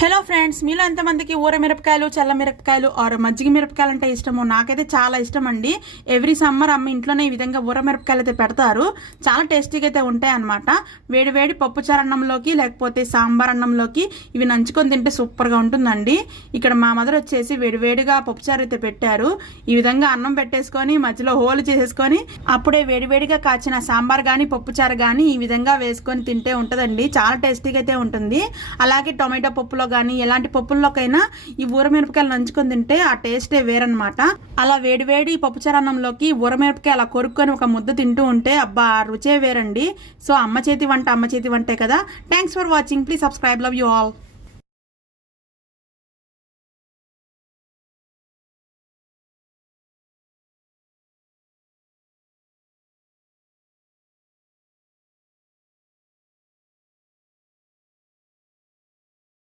Hello friends, మీలో ఎంతమందికి ఊర మిరపకాయలు, చల్ల మిరపకాయలు ఆర్ మజ్జిగ మిరపకాయలు అంటే ఇష్టమో? నాకైతే చాలా ఇష్టం అండి. ఎవ్రీ సమ్మర్ అమ్మ ఇంట్లోనే ఈ విధంగా ఊర మిరపకాయలు అయితే పెడతారు. చాలా టేస్టీగా అయితే ఉంటాయి అనమాట. వేడి వేడి పప్పుచారు అన్నంలోకి లేకపోతే సాంబార్ అన్నంలోకి ఇవి నంచుకొని తింటే సూపర్గా ఉంటుందండి. ఇక్కడ మా మదర్ వచ్చేసి వేడివేడిగా పప్పుచారు అయితే పెట్టారు. ఈ విధంగా అన్నం పెట్టేసుకొని మధ్యలో హోల్ చేసేసుకొని అప్పుడే వేడివేడిగా కాచిన సాంబార్ కానీ పప్పుచారు కానీ ఈ విధంగా వేసుకొని తింటే ఉంటుందండి. చాలా టేస్టీగా అయితే ఉంటుంది. అలాగే టొమాటో పప్పులో కానీ ఎలాంటి పప్పుల్లోకైనా ఈ ఊరమిరపకాయలు నంచుకొని తింటే ఆ టేస్టే వేరనమాట. అలా వేడివేడి పప్పుచారన్నంలోకి ఊరమిరపకాయ అలా కొరుక్కొని ఒక ముద్ద తింటూ ఉంటే అబ్బా రుచే వేరండి. సో అమ్మ చేతి వంటే కదా. Thanks for watching. Please subscribe. Love you all.